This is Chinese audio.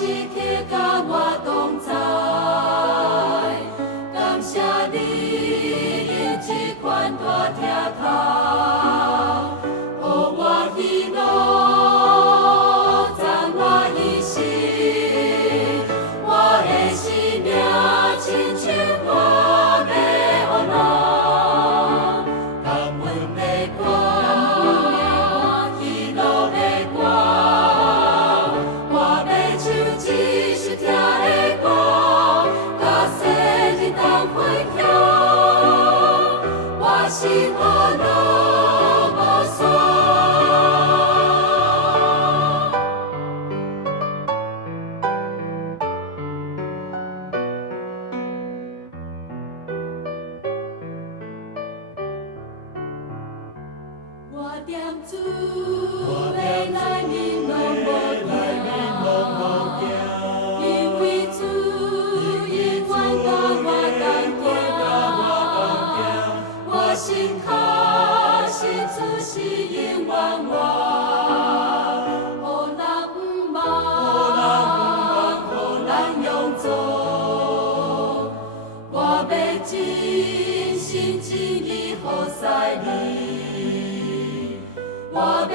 是去甲我同在，感谢你用这款大疼头，予我喜乐，赞我一生，我的生命亲像我要学咯，感恩的歌，喜乐的歌，我要唱一首听的歌，甲世人同分享，我心安乐无所。我点主要来面拢无惊，因为主永远甲我同行。我心脚是主是永远我，予人毋茫，予人用做。我要真心真意服侍你。我要